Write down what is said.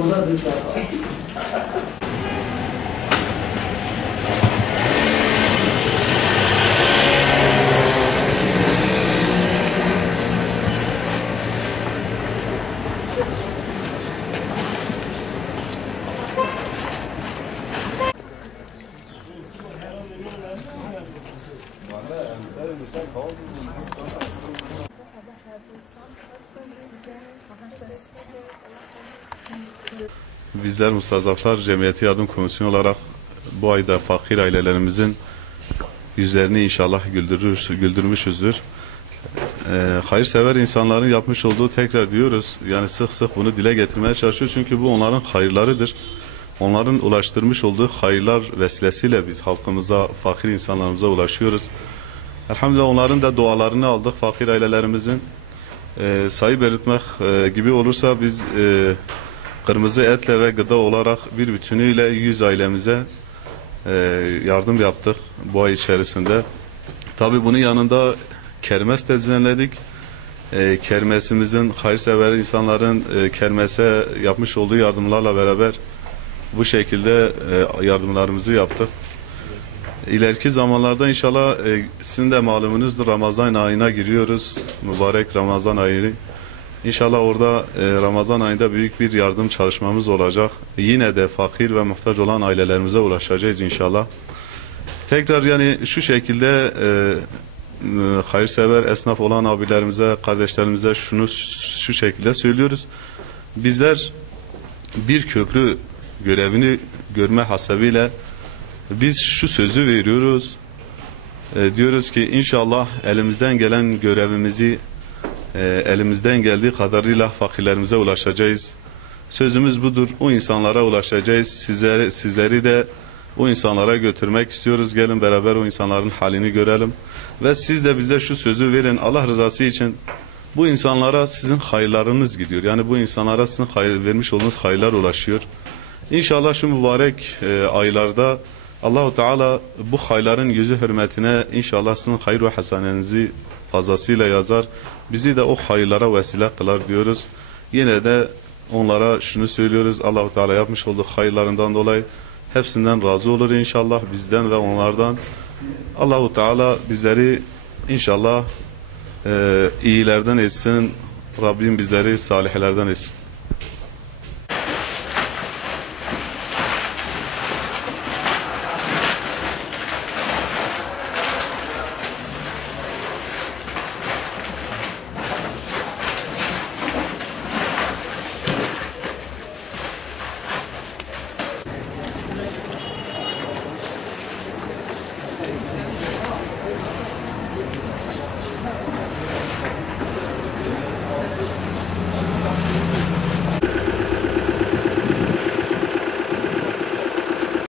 Orada bir Bizler Mustazaflar Cemiyeti Yardım Komisyonu olarak bu ayda fakir ailelerimizin yüzlerini inşallah güldürmüşüzdür. Hayırsever insanların yapmış olduğu, tekrar diyoruz, yani sık sık bunu dile getirmeye çalışıyoruz çünkü bu onların hayırlarıdır. Onların ulaştırmış olduğu hayırlar vesilesiyle biz halkımıza, fakir insanlarımıza ulaşıyoruz. Elhamdülillah onların da dualarını aldık, fakir ailelerimizin. Sayı belirtmek gibi olursa biz kırmızı etle ve gıda olarak bir bütünüyle 100 ailemize yardım yaptık bu ay içerisinde. Tabi bunun yanında kermes de düzenledik. Kermesimizin, hayırsever insanların kermese yapmış olduğu yardımlarla beraber bu şekilde yardımlarımızı yaptık. İleriki zamanlarda inşallah sizin de malumunuzdur, Ramazan ayına giriyoruz. Mübarek Ramazan ayı. İnşallah orada Ramazan ayında büyük bir yardım çalışmamız olacak. Yine de fakir ve muhtaç olan ailelerimize ulaşacağız inşallah. Tekrar yani şu şekilde hayırsever esnaf olan abilerimize, kardeşlerimize şu şekilde söylüyoruz. Bizler bir köprü görevini görme hasebiyle biz şu sözü veriyoruz. Diyoruz ki inşallah elimizden gelen görevimizi elimizden geldiği kadarıyla fakirlerimize ulaşacağız. Sözümüz budur. O insanlara ulaşacağız. Sizleri de o insanlara götürmek istiyoruz. Gelin beraber o insanların halini görelim. Ve siz de bize şu sözü verin. Allah rızası için bu insanlara sizin hayırlarınız gidiyor. Yani bu insanlara sizin vermiş olduğunuz hayırlar ulaşıyor. İnşallah şu mübarek aylarda Allah-u Teala bu hayırların yüzü hürmetine inşallah sizin hayır ve hasanenizi fazlasıyla yazar. Bizi de o hayırlara vesile kılar diyoruz. Yine de onlara şunu söylüyoruz. Allah-u Teala yapmış olduğu hayırlarından dolayı hepsinden razı olur inşallah, bizden ve onlardan. Allah-u Teala bizleri inşallah iyilerden etsin. Rabbim bizleri salihlerden etsin.